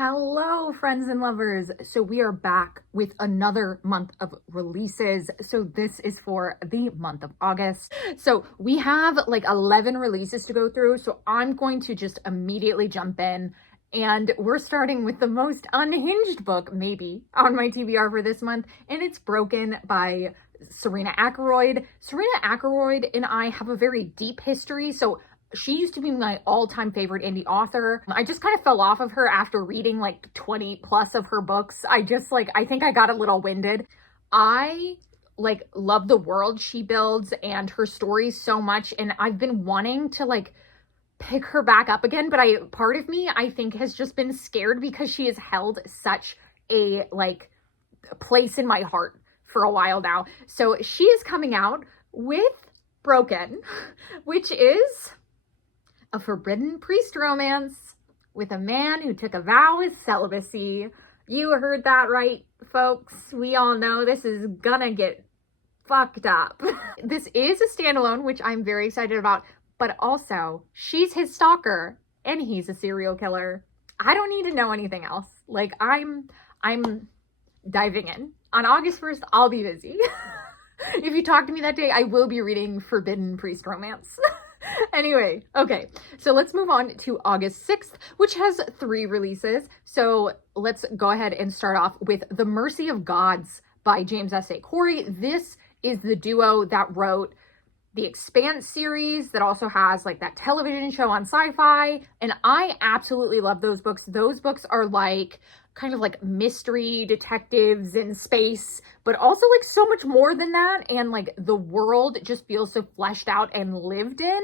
Hello, friends and lovers. So we are back with another month of releases. So this is for the month of August. So we have like 11 releases to go through. So I'm going to just immediately jump in. And we're starting with the most unhinged book, maybe, on my TBR for this month. And it's Broken by Serena Akeroyd. Serena Akeroyd and I have a very deep history. So she used to be my all-time favorite indie author. I just kind of fell off of her after reading like 20 plus of her books. I think I got a little winded. I love the world she builds and her stories so much. And I've been wanting to pick her back up again. But part of me, I think, has just been scared because she has held such a place in my heart for a while now. So she is coming out with Broken, which is a forbidden priest romance with a man who took a vow of celibacy. You heard that right, folks. We all know this is gonna get fucked up. This is a standalone, which I'm very excited about, but also she's his stalker and he's a serial killer. I don't need to know anything else. I'm diving in. On August 1st, I'll be busy. If you talk to me that day, I will be reading forbidden priest romance. Anyway, okay, so let's move on to August 6th, which has 3 releases. So let's go ahead and start off with The Mercy of Gods by James S.A. Corey. This is the duo that wrote the Expanse series that also has that television show on Sci-Fi. And I absolutely love those books. Those books are kind of mystery detectives in space, but also so much more than that. And the world just feels so fleshed out and lived in.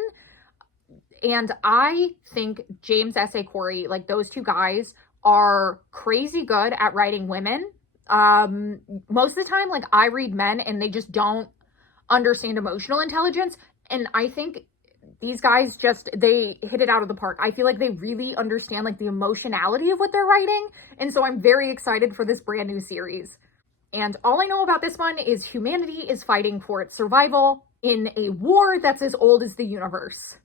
And I think James S.A. Corey, those two guys are crazy good at writing women. Most of the time, I read men and they just don't understand emotional intelligence. And I think these guys they hit it out of the park. I feel like they really understand the emotionality of what they're writing. And so I'm very excited for this brand new series. And all I know about this one is humanity is fighting for its survival in a war that's as old as the universe.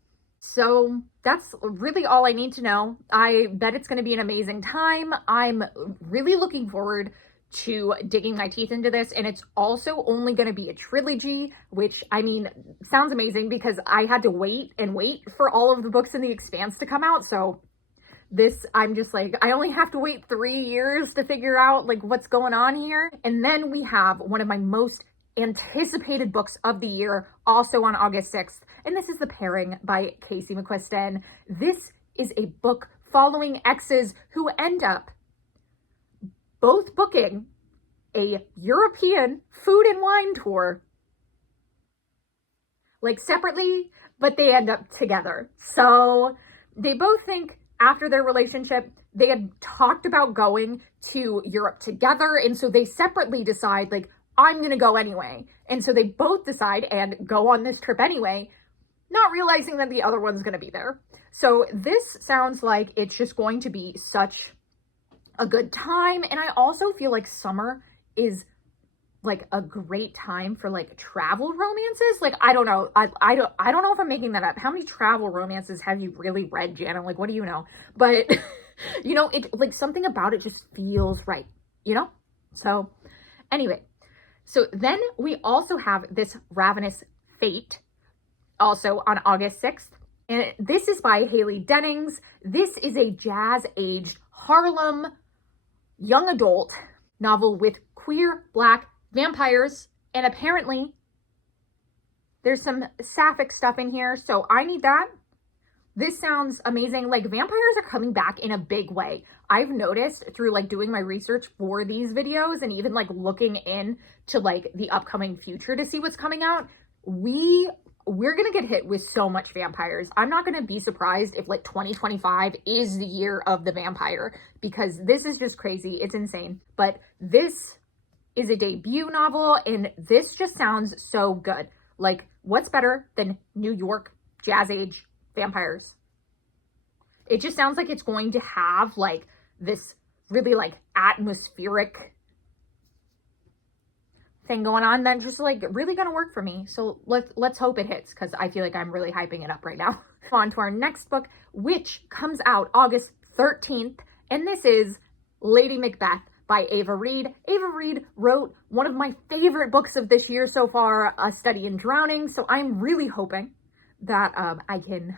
So that's really all I need to know. I bet it's going to be an amazing time. I'm really looking forward to digging my teeth into this, and it's also only going to be a trilogy, which sounds amazing because I had to wait and wait for all of the books in the Expanse to come out. So this, I'm just I only have to wait 3 years to figure out what's going on here. And then we have one of my most anticipated books of the year, also on August 6th, and this is The Pairing by Casey McQuiston. This is a book following exes who end up both booking a European food and wine tour, separately, but they end up together. So they both think after their relationship, they had talked about going to Europe together. And so they separately decide, I'm going to go anyway. And so they both decide and go on this trip anyway, not realizing that the other one's going to be there. So this sounds like it's just going to be such a good time. And I also feel like summer is a great time for travel romances. I don't know. I don't know if I'm making that up. How many travel romances have you really read, Jana? What do you know? But it something about it just feels right, So anyway, so then we also have this Ravenous Fate, also on August 6th. And this is by Haley Dennings. This is a jazz-aged Harlem young adult novel with queer Black vampires. And apparently there's some sapphic stuff in here. So I need that. This sounds amazing. Vampires are coming back in a big way. I've noticed through doing my research for these videos and even looking in to the upcoming future to see what's coming out. We're going to get hit with so much vampires. I'm not going to be surprised if 2025 is the year of the vampire, because this is just crazy. It's insane. But this is a debut novel and this just sounds so good. What's better than New York jazz age vampires? It just sounds like it's going to have this really atmospheric thing going on that just really gonna work for me. So let's hope it hits, because I feel like I'm really hyping it up right now. On to our next book, which comes out August 13th, And this is Lady Macbeth by Ava Reid. Ava Reid wrote one of my favorite books of this year so far, A Study in Drowning. So I'm really hoping that I can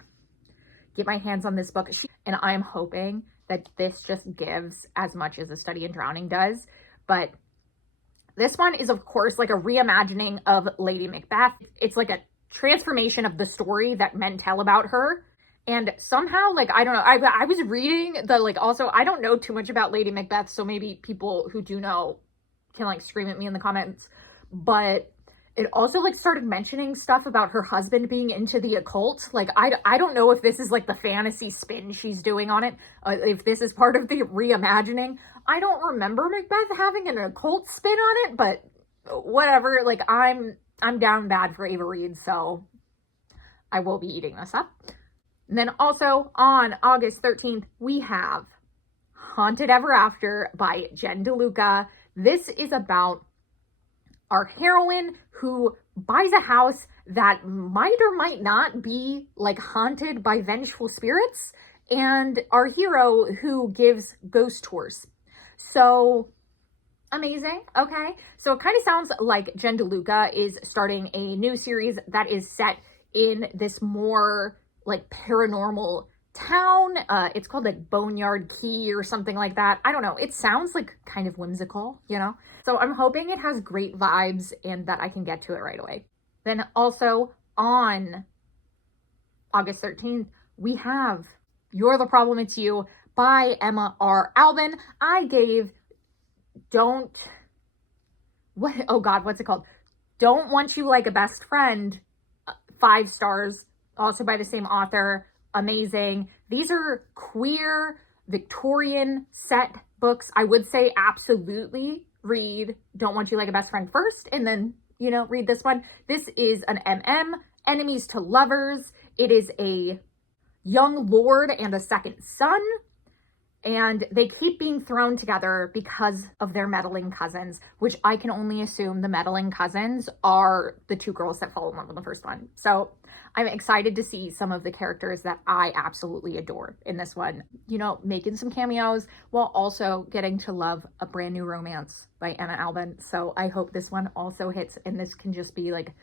get my hands on this book. And I'm hoping that this just gives as much as A Study in Drowning does. But this one is, of course, like a reimagining of Lady Macbeth. It's like a transformation of the story that men tell about her. And somehow, like, I don't know, I was reading the, like, also, I don't know too much about Lady Macbeth, so maybe people who do know can, like, scream at me in the comments. But it also, like, started mentioning stuff about her husband being into the occult. Like, I don't know if this is, like, the fantasy spin she's doing on it, if this is part of the reimagining. I don't remember Macbeth having an occult spin on it, but whatever. Like, I'm down bad for Ava Reid, so I will be eating this up. And then also on August 13th, we have Haunted Ever After by Jen DeLuca. This is about our heroine who buys a house that might or might not be like haunted by vengeful spirits, and our hero who gives ghost tours. So amazing. Okay. So it kind of sounds like Jen DeLuca is starting a new series that is set in this more like paranormal town. It's called like Boneyard Key or something like that. I don't know. It sounds like kind of whimsical, you know? So I'm hoping it has great vibes and that I can get to it right away. Then also on August 13th, we have You're the Problem, It's You by Emma R. Albin. I gave Don't Want You Like a Best Friend 5 stars, also by the same author. Amazing. These are queer Victorian set books. I would say absolutely read Don't Want You Like a Best Friend first, and then, you know, read this one. This is an enemies to lovers. It is a young lord and a second son, and they keep being thrown together because of their meddling cousins, which I can only assume the meddling cousins are the 2 girls that fall in love with the first one. So I'm excited to see some of the characters that I absolutely adore in this one, you know, making some cameos while also getting to love a brand new romance by Emma Albin. So I hope this one also hits, and this can just be like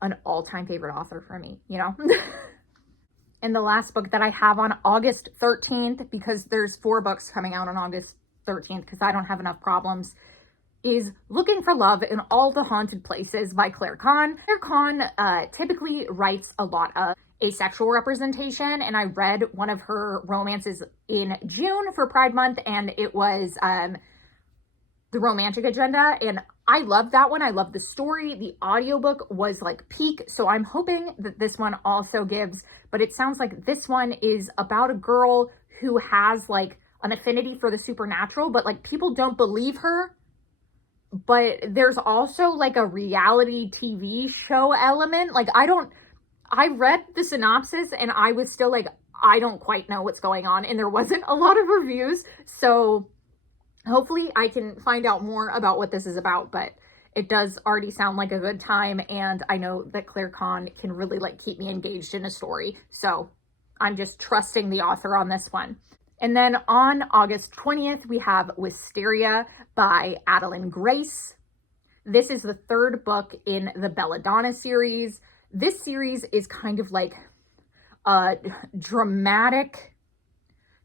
an all-time favorite author for me, you know? And the last book that I have on August 13th, because there's 4 books coming out on August 13th because I don't have enough problems, is Looking for Love in All the Haunted Places by Claire Kahn. Claire Kahn typically writes a lot of asexual representation, and I read one of her romances in June for Pride Month, and it was The Romantic Agenda, and I love that one. I love the story. The audiobook was like peak, so I'm hoping that this one also gives, but it sounds like this one is about a girl who has like an affinity for the supernatural, but like people don't believe her. But there's also like a reality TV show element. Like I read the synopsis and I was still like, I don't quite know what's going on, and there wasn't a lot of reviews. So hopefully I can find out more about what this is about, but it does already sound like a good time, and I know that Claire Kahn can really like keep me engaged in a story. So I'm just trusting the author on this one. And then on August 20th, we have Wisteria by Adeline Grace. This is the 3rd book in the Belladonna series. This series is kind of like a dramatic,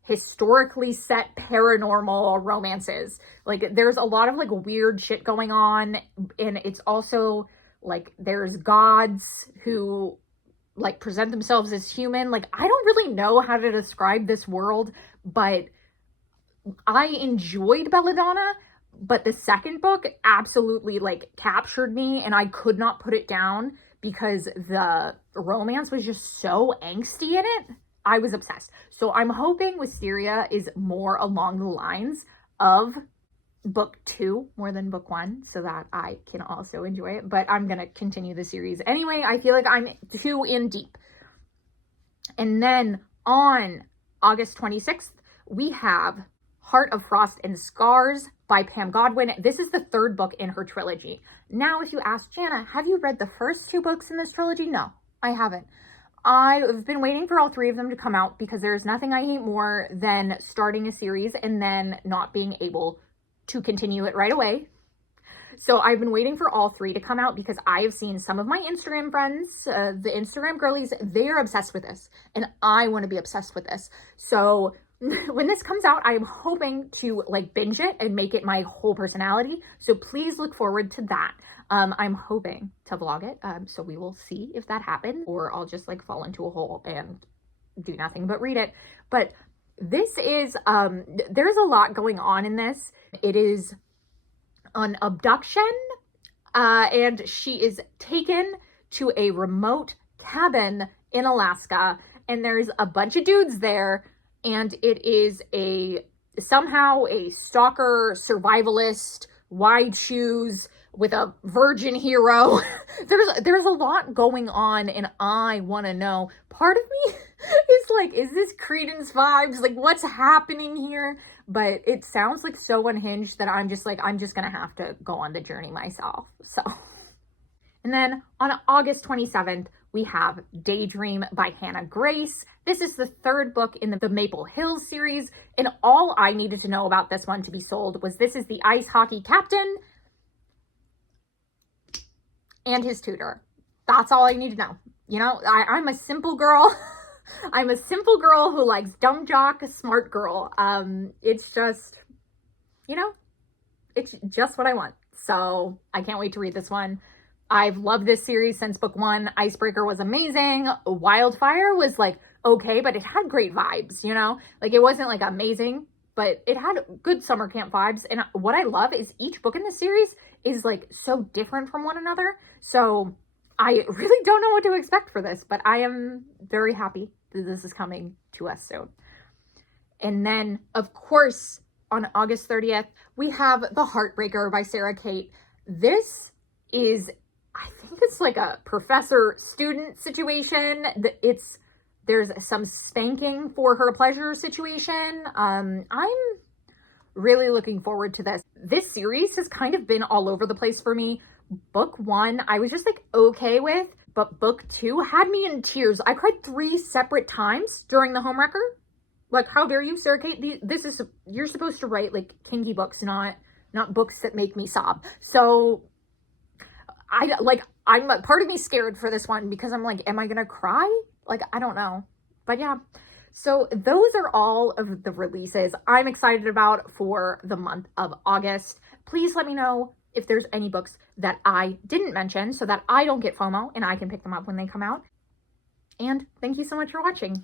historically set paranormal romances. Like there's a lot of like weird shit going on, and it's also like there's gods who like present themselves as human. Like I don't really know how to describe this world, but I enjoyed Belladonna, but the 2nd book absolutely like captured me, and I could not put it down because the romance was just so angsty in it. I was obsessed. So I'm hoping Wisteria is more along the lines of book 2 more than book 1, so that I can also enjoy it. But I'm going to continue the series anyway. I feel like I'm too in deep. And then on August 26th, we have Heart of Frost and Scars by Pam Godwin. This is the 3rd book in her trilogy. Now, if you ask Jana, have you read the first 2 books in this trilogy? No, I haven't. I've been waiting for all 3 of them to come out because there's nothing I hate more than starting a series and then not being able to continue it right away. So I've been waiting for all 3 to come out because I have seen some of my Instagram friends, the Instagram girlies, they're obsessed with this, and I want to be obsessed with this. So when this comes out, I'm hoping to like binge it and make it my whole personality. So please look forward to that. I'm hoping to vlog it. So we will see if that happens, or I'll just like fall into a hole and do nothing but read it. But this is, there's a lot going on in this. It is an abduction, and she is taken to a remote cabin in Alaska, and there's a bunch of dudes there, and it is somehow a stalker survivalist, wide shoes with a virgin hero. there's a lot going on, and I want to know. Part of me is like, is this Credence vibes? Like, what's happening here? But it sounds like so unhinged that I'm just like, I'm just gonna have to go on the journey myself. So, and then on August 27th, we have Daydream by Hannah Grace. This is the 3rd book in the Maple Hills series, and all I needed to know about this one to be sold was this is the ice hockey captain and his tutor. That's all I need to know. You know, I'm a simple girl. I'm a simple girl who likes dumb jock, smart girl. It's just, you know, it's just what I want. So I can't wait to read this one. I've loved this series since book 1. Icebreaker was amazing. Wildfire was like, okay, but it had great vibes, you know? Like, it wasn't like amazing, but it had good summer camp vibes. And what I love is each book in this series is like so different from one another. So I really don't know what to expect for this, but I am very happy that this is coming to us soon. And then, of course, on August 30th, we have The Heartbreaker by Sarah Kate. This is, I think it's like a professor-student situation. There's some spanking for her pleasure situation. I'm really looking forward to this. This series has kind of been all over the place for me. Book 1, I was just like okay with, but book 2 had me in tears. I cried 3 separate times during the homewrecker. Like, how dare you, Sarah Kate? You're supposed to write like kinky books, not books that make me sob. So I'm part of me scared for this one because I'm like, am I gonna cry? Like, I don't know. But yeah. So those are all of the releases I'm excited about for the month of August. Please let me know if there's any books that I didn't mention so that I don't get FOMO and I can pick them up when they come out. And thank you so much for watching.